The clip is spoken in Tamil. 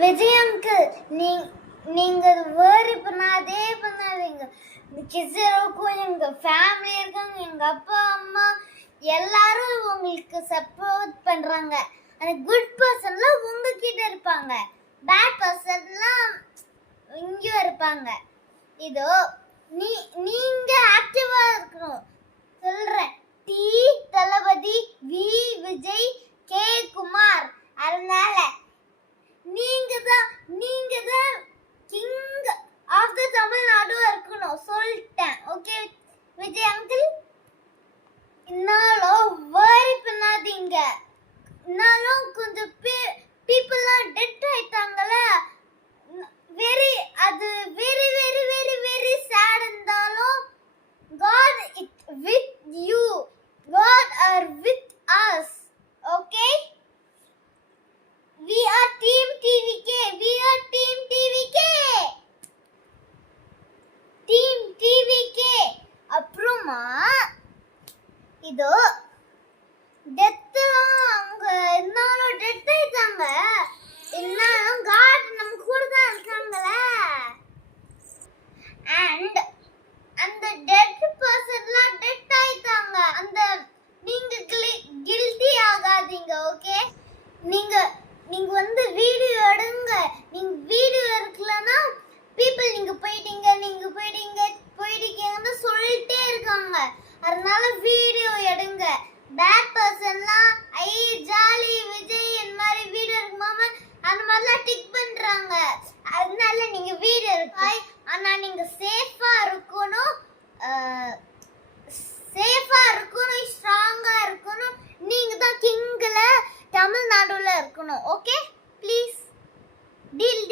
விஜய் அங்கிள், நீங்க வேறு பண்ணாதீங்க. கிசிரோக்கும் எங்க ஃபேமிலி இருக்காங்க, எங்க அப்பா அம்மா எல்லாரும் உங்களுக்கு சப்போர்ட் பண்றாங்க. அந்த குட் பர்சன்லாம் உங்ககிட்ட இருப்பாங்க, பேட் பர்சன்லாம் இங்கேயும் இருப்பாங்க. இதோ நீங்க ஆக்டிவா இருக்கணும் சொல்றேன். T Thalapathy V Vijay K Kumar, அதனால நீங்க தான் கிங் ஆஃப் தி தமிழ்நாடு இருக்கணும் சொல்லிட்டேன். ஓகே விஜய் அங்கிள், இன்னாலும் வரி பண்ணாதீங்க. இன்னாலும் கொஞ்சம் பீப்புள்லாம் டெட் ஆயிட்டாங்கல்ல, அது very very very very sad. இருந்தாலும் God is with you, God are with us. Okay, we are team TVK, we are team TVK, team TVK. அப்புறமா இதோ டெத்லாம் அவங்க இன்னும் டெத் ஆயிட்டாங்க, இன்னும் காட் நம்ம கூட தான் இருக்காங்கல்ல. அண்ட் அந்த டெட் பர்சன்லாம் டெத் ஆயிட்டாங்க. அந்த நீங்க கில்ட்டி ஆகாதீங்க. ஓகே, நீங்க வந்து வீடியோ எடுங்க. நீங்க வீடியோ எடுக்கலனா people நீங்க போயிட்டீங்கன்னு சொல்லிட்டே இருக்காங்க. அதனால வீடியோ எடுங்க. பேட் பர்சன்லாம் ஜாலி விஜய் இந்த மாதிரி வீடியோ எடுக்குமாம அந்த மாதிரிலாம் டிக் பண்றாங்க. அதனால நீங்க வீடியோ எடுங்க. ஆனா நீங்க சேஃபா இருக்கணும், ஸ்ட்ராங்கா இருக்கணும். நீங்க தான் கிங்ல தமிழ்நாடுல இருக்கணும். Okay please, deal